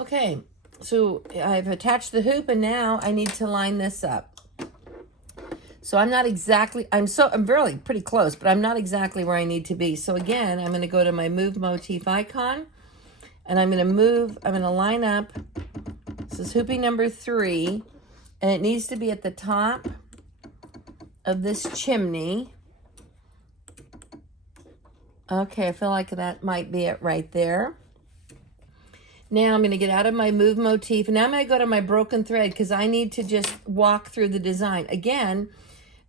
Okay, so I've attached the hoop and now I need to line this up. So I'm not exactly, I'm really pretty close, but I'm not exactly where I need to be. So again, I'm going to go to my move motif icon and I'm going to line up. This is hooping number 3 and it needs to be at the top of this chimney. Okay, I feel like that might be it right there. Now I'm going to get out of my move motif. And now I'm going to go to my broken thread because I need to just walk through the design. Again,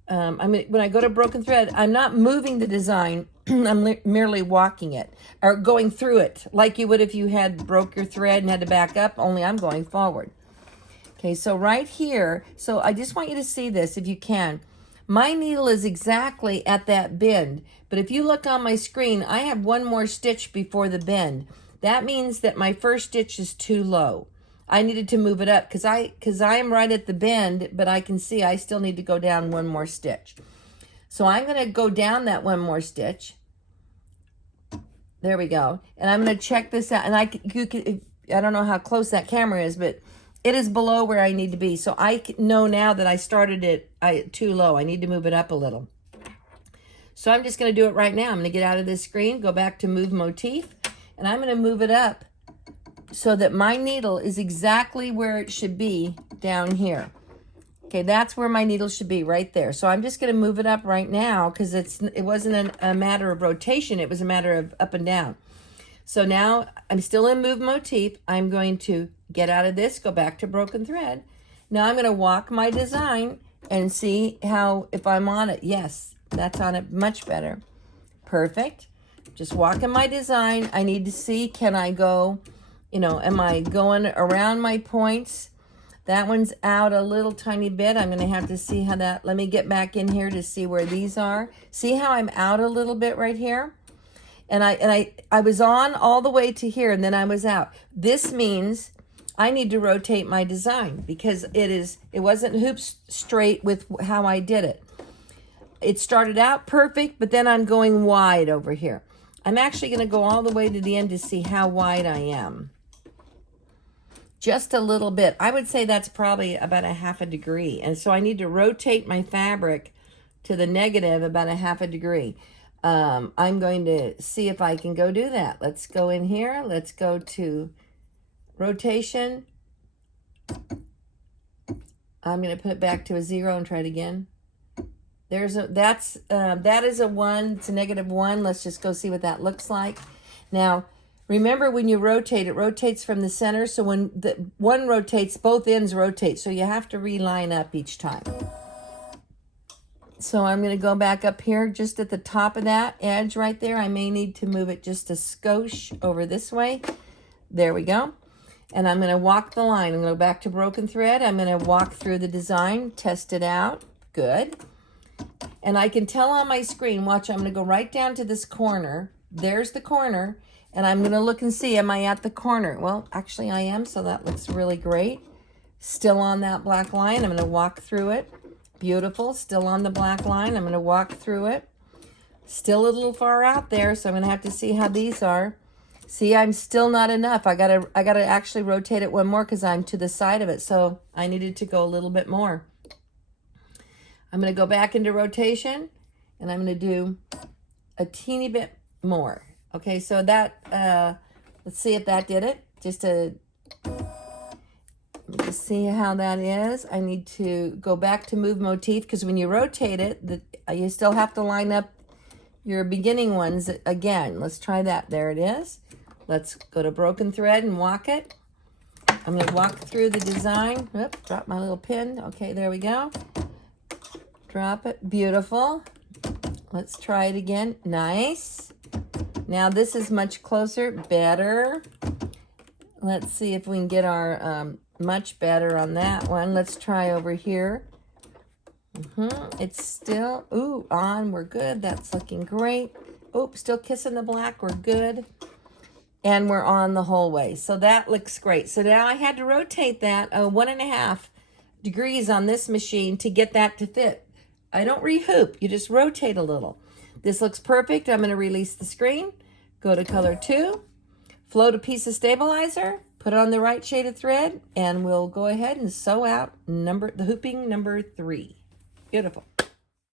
when I go to broken thread, I'm not moving the design. I'm merely walking it or going through it like you would if you had broke your thread and had to back up, only I'm going forward. Okay, so right here, so I just want you to see this if you can. My needle is exactly at that bend, but if you look on my screen, I have one more stitch before the bend. That means that my first stitch is too low. I needed to move it up because I am right at the bend, but I can see I still need to go down one more stitch. So I'm going to go down that one more stitch. There we go. And I'm going to check this out. And I don't know how close that camera is, but it is below where I need to be. So I know now that I started it too low. I need to move it up a little. So I'm just going to do it right now. I'm going to get out of this screen, go back to move motif, and I'm going to move it up so that my needle is exactly where it should be down here. Okay, that's where my needle should be, right there. So I'm just going to move it up right now because it wasn't a matter of rotation. It was a matter of up and down. So now I'm still in move motif. I'm going to get out of this, go back to broken thread. Now I'm going to walk my design and see if I'm on it. Yes, that's on it much better. Perfect. Just walking my design. I need to see, can I go, am I going around my points? That one's out a little tiny bit. I'm going to have to see how that, let me get back in here to see where these are. See how I'm out a little bit right here? And I was on all the way to here and then I was out. This means I need to rotate my design because it wasn't hoops straight with how I did it. It started out perfect, but then I'm going wide over here. I'm actually going to go all the way to the end to see how wide I am. Just a little bit. I would say that's probably about a half a degree. And so I need to rotate my fabric to the negative about a half a degree. I'm going to see if I can go do that. Let's go in here. Let's go to rotation. I'm going to put it back to a 0 and try it again. That is a 1. It's a -1. Let's just go see what that looks like. Now, remember when you rotate, it rotates from the center. So when the one rotates, both ends rotate. So you have to reline up each time. So I'm going to go back up here just at the top of that edge right there. I may need to move it just a skosh over this way. There we go. And I'm going to walk the line. I'm going to go back to broken thread. I'm going to walk through the design, test it out. Good. And I can tell on my screen, watch, I'm going to go right down to this corner. There's the corner. And I'm going to look and see, am I at the corner? Well, actually I am, so that looks really great. Still on that black line. I'm going to walk through it. Beautiful. Still on the black line. I'm going to walk through it. Still a little far out there, so I'm going to have to see how these are. See, I'm still not enough. I gotta actually rotate it one more because I'm to the side of it, so I needed to go a little bit more. I'm going to go back into rotation, and I'm going to do a teeny bit more. Okay, so that, let's see if that did it. Just to see how that is. I need to go back to move motif because when you rotate it, you still have to line up your beginning ones again. Let's try that. There it is. Let's go to broken thread and walk it. I'm going to walk through the design. Oops, drop my little pin. Okay, there we go. Drop it. Beautiful. Let's try it again. Nice. Now this is much closer. Better. Let's see if we can get our much better on that one. Let's try over here. It's still, on. We're good. That's looking great. Still kissing the black. We're good. And we're on the whole way. So that looks great. So now I had to rotate that 1.5 degrees on this machine to get that to fit. I don't rehoop. You just rotate a little. This looks perfect. I'm going to release the screen. Go to color 2. Float a piece of stabilizer. put on the right shade of thread, and we'll go ahead and sew out the hooping number 3. Beautiful.